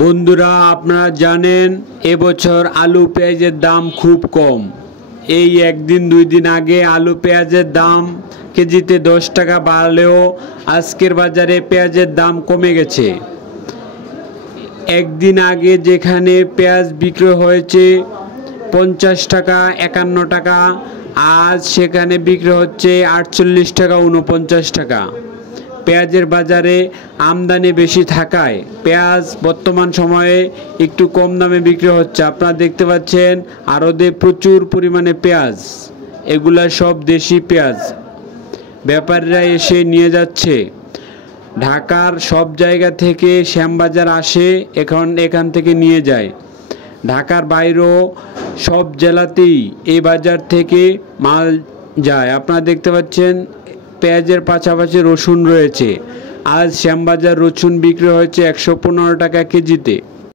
বন্ধুরা, আপনারা জানেন এবছর আলু পেঁয়াজের দাম খুব কম। এই একদিন দুই দিন আগে আলু পেঁয়াজের দাম কেজিতে 10 টাকা বাড়লেও আজকের বাজারে পেঁয়াজের দাম কমে গেছে। একদিন আগে যেখানে পেঁয়াজ বিক্রি হয়েছে 50 টাকা 51 টাকা, আজ সেখানে বিক্রি হচ্ছে 48 টাকা 49 টাকা। পেঁয়াজের বাজারে আমদানি বেশি থাকায় পেঁয়াজ বর্তমান সময়ে একটু কম দামে বিক্রি হচ্ছে। আপনারা দেখতে পাচ্ছেন আড়তে প্রচুর পরিমাণে পেঁয়াজ, এগুলা সব দেশি পেঁয়াজ ব্যাপারীরা এসে নিয়ে যাচ্ছে। ঢাকার সব জায়গা থেকে শ্যামবাজার আসে, এখান থেকে নিয়ে যায়। ঢাকার বাইরেও সব জেলাতেই এই বাজার থেকে মাল যায়। আপনারা দেখতে পাচ্ছেন পেঁয়াজের পাশাপাশি রসুন রয়েছে। আজ শ্যামবাজার রসুন বিক্রি হয়েছে 115 টাকা কেজিতে।